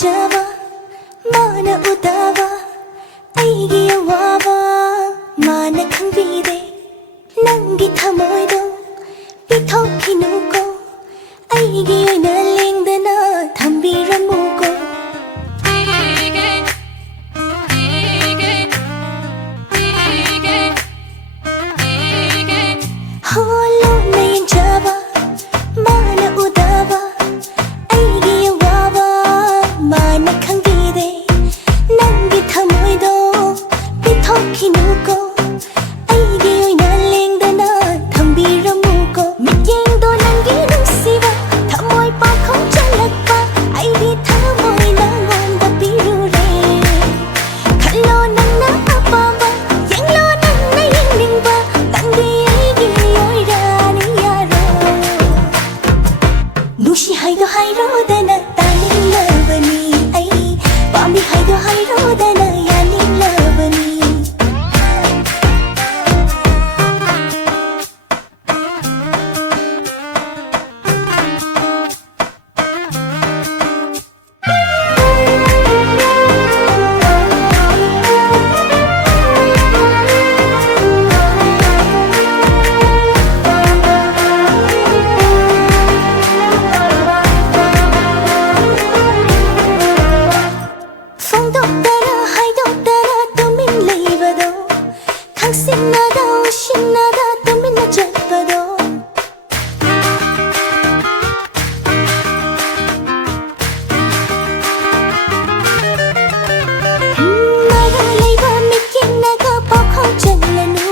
ꯌꯦꯡꯖꯕ ꯃꯥꯅ ꯎꯗꯕ ꯑꯩꯒꯤ ꯑꯋꯥꯕ ꯃꯥꯅ ꯈꯪꯕꯤꯗꯦ ꯅꯪꯒꯤ ꯊꯃꯣꯏꯗꯣ ꯄꯤꯊꯣꯛꯈꯤꯅꯨꯀꯣ ꯑꯩꯒꯤ ꯑꯣꯏꯅ ꯂꯦꯡꯗꯅ ꯊꯝꯕꯤꯔꯝꯃꯨꯀꯣ ꯂꯨꯅ ꯌꯦꯡꯖꯕ ꯃꯥꯅ ꯎꯗꯕ ꯑꯩꯒꯤ ꯑꯋꯥꯕ ꯃꯥꯅ ꯈꯪꯕꯤꯗꯦ ꯅꯪꯒꯤ ꯊꯃꯣꯏꯗꯣ ꯄꯤꯊꯣꯛꯈꯤꯅꯨꯀꯣ ꯑꯩꯒꯤ ꯑꯣꯏꯅ ꯂꯦꯡꯗꯅ ꯊꯝꯕꯤꯔꯝꯃꯨꯀꯣ ꯃꯤꯠꯌꯦꯡꯗꯣ ꯅꯪꯒꯤ ꯅꯨꯡꯁꯤꯕ ꯊꯃꯣꯏ ꯄꯥꯈꯣꯡ ꯆꯜꯂꯛꯄ ꯑꯩꯒꯤ ꯊꯃꯣꯏ ꯅꯪꯉꯣꯟꯗ ꯄꯤꯔꯨꯔꯦ ꯈꯜꯂꯣ ꯅꯪꯅ ꯑꯄꯥꯝꯕ ꯌꯦꯡꯂꯣ ꯅꯪꯅ ꯌꯦꯡꯅꯤꯡꯕ ꯅꯪꯗꯤ ꯑꯩꯒꯤ ꯑꯣꯏꯔꯅꯤ ꯌꯥꯔꯣ ꯅꯨꯡꯁꯤ ꯍꯥꯏꯗꯣ ꯍꯥꯏꯔꯣꯗꯅ ꯇꯥꯅꯤꯡꯂꯕꯅꯤ ꯑꯩ ꯄꯥꯝꯃꯤ ꯍꯥꯏꯗꯣ ꯍꯥꯏꯔꯣꯗꯅ ꯌꯥꯅꯤꯡꯂꯕꯅꯤ ꯐꯣꯡꯗꯣꯛꯇꯅ ꯍꯥꯏꯗꯣꯛꯇꯅ ꯇꯨꯃꯤꯟ ꯂꯩꯕꯗꯣ ꯈꯪꯁꯤꯟꯅꯗ ꯎꯁꯤꯟꯅꯗ ꯇꯨꯃꯤꯟꯅ ꯆꯠꯄꯗꯣ ꯃꯔꯥ ꯂꯩꯕ ꯃꯤꯠꯌꯦꯡꯅꯒ ꯄꯥꯈꯣꯡ ꯆꯜꯂꯅꯨ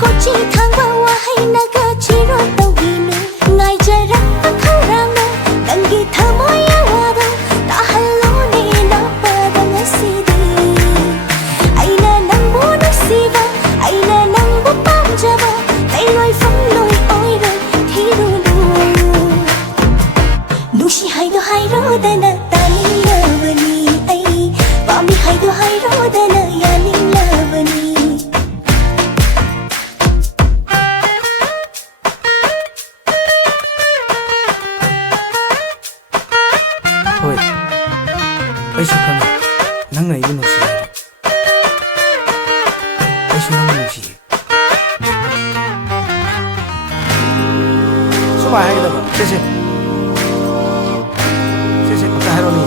ꯀꯣꯆꯤ ꯊꯥꯡꯕ ꯋꯥꯍꯩꯅꯒ ꯆꯤꯔꯣ ꯇꯧꯕꯤꯅꯨ ꯉꯥꯏꯖꯔꯛꯄ ꯈꯧꯔꯥꯡꯅ ꯅꯪꯒꯤ ꯊꯃꯣꯏ ꯑꯋꯥꯕ ꯇꯥꯍꯜꯂꯣꯅꯦ ꯅꯥꯄꯗ ꯉꯁꯤꯗꯤ ꯑꯩꯅ ꯅꯪꯕꯨ ꯅꯨꯡꯁꯤꯕ ꯑꯩꯅ ꯅꯪꯕు ꯄꯥꯝꯖꯕ ꯂꯩꯔꯣꯏꯐꯝ ꯂꯣꯏ ꯑꯣꯏꯔꯣꯏ ꯊꯤꯔꯨꯅꯨ ꯅꯨꯡꯁꯤ ꯍꯥꯏꯗꯣ ꯍꯥꯏꯔꯣꯗꯅ ꯇꯥꯅꯤꯡꯂꯕꯅꯤ ꯑꯩ ꯄꯥꯝꯃꯤ ꯍꯥꯏꯗꯣ ꯍꯥꯏꯔꯣꯗꯅ ꯌꯥꯅꯤꯡꯂꯕꯅꯤ ꯍꯣꯏ ꯑꯩꯁꯨ ꯈꯪꯉꯦ ꯅꯪꯅ ꯑꯩꯕꯨ ꯅꯨꯡꯁꯤ ꯍꯥꯏꯕ ꯑꯩꯁꯨ ꯅꯪꯕꯨ ꯅꯨꯡꯁꯤꯌꯦ ꯁꯨꯃꯥꯏ ꯍꯥꯏꯒꯗꯕ ꯁꯦ ꯑꯝꯇ ꯍꯥꯏꯔꯣꯅꯦ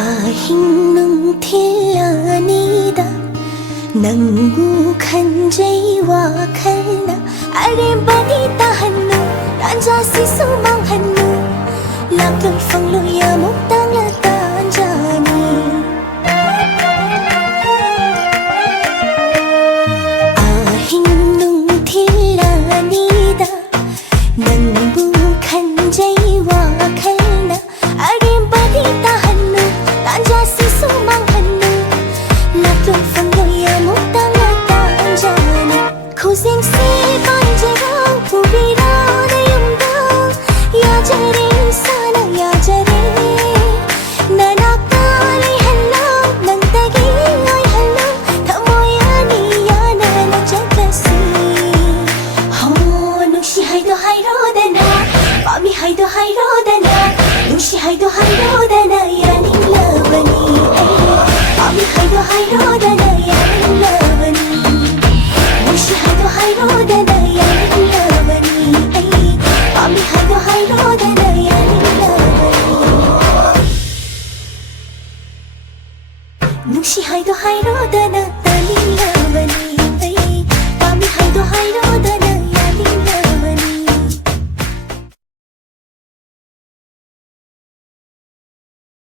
ꯑꯍꯤꯡ ꯅꯨꯡꯊꯤꯜ ꯑꯅꯤꯗ ꯅꯪꯕꯨ ꯈꯟꯖꯩ ꯋꯥꯈꯜꯅ ꯑꯔꯦꯝꯕꯗꯤ ꯇꯥꯍꯟꯅꯨ ꯇꯥꯟꯖꯥꯁꯤꯁꯨ ꯃꯥꯡꯍꯟꯅꯨ ꯂꯥꯛꯂꯣꯏ ꯐꯪꯂꯣꯏ ꯑꯃꯨꯛꯇꯪꯅ ꯇꯥꯟꯖꯥꯅꯤ ꯑꯍꯤꯡ ꯅꯨꯡꯊꯤꯜ ꯑꯅꯤꯗ ꯅꯪꯕꯨ ꯈꯟꯖꯩ ꯋꯥꯈꯜꯅ ꯑꯔꯦꯝꯕꯗꯤ ꯇꯥꯍꯟꯅꯨ ꯇꯥꯟꯖꯥꯁꯤꯁꯨ ꯃꯥꯡꯍꯟꯅꯨ ꯂꯥꯛꯂꯣꯏ ꯐꯪꯂꯣꯏ ꯑꯃꯨꯛꯇꯪꯅ ꯇꯥꯟꯖꯥꯅꯤ ꯈꯨꯖꯦꯡꯁꯤ ꯄꯥꯟꯖꯔꯣ ꯄꯨꯕꯤꯔꯣ ꯅꯌꯨꯝꯗ ꯌꯥꯖꯔꯦ ꯏꯁꯥꯅ ꯌꯥꯖꯔꯦ ꯅꯅꯥꯛꯇ ꯂꯩꯍꯜꯂꯣ ꯅꯪꯗꯒꯤ ꯑꯣꯏꯍꯜꯂꯣ ꯊꯃꯣꯏ ꯑꯅꯤ ꯌꯥꯅꯅ ꯆꯠꯂꯁꯤ ꯅꯨꯡꯁꯤ ꯍꯥꯏꯗꯣ ꯍꯥꯏꯔꯣꯗꯅ ꯄꯥꯝꯃꯤ ꯍꯥꯏꯗꯣ ꯍꯥꯏꯔꯣꯗꯅ ꯅꯨꯡꯁꯤ ꯍꯥꯏꯗꯣ ꯍꯥꯏꯔꯣꯗꯅ ꯌꯥꯅꯤꯡꯂꯕꯅꯤ ꯑꯩ ꯄꯥꯝꯃꯤ ꯍꯥꯏꯗꯣ ꯍꯥꯏꯔꯣꯗꯅ ꯌꯥꯅꯤꯡꯂꯕꯅꯤ ꯅꯨꯡꯁꯤ ꯍꯥꯏꯗꯣ ꯍꯥꯏꯔꯣꯗꯅ ꯌꯥꯅꯤꯡꯂꯕꯅꯤ ꯑꯩ ꯄꯥꯝꯃꯤ ꯍꯥꯏꯗꯣ ꯍꯥꯏꯔꯣꯗꯅ ꯌꯥꯅꯤꯡꯂꯕꯅꯤ ꯅꯨꯡꯁꯤ ꯍꯥꯏꯗꯣ ꯍꯥꯏꯔꯣ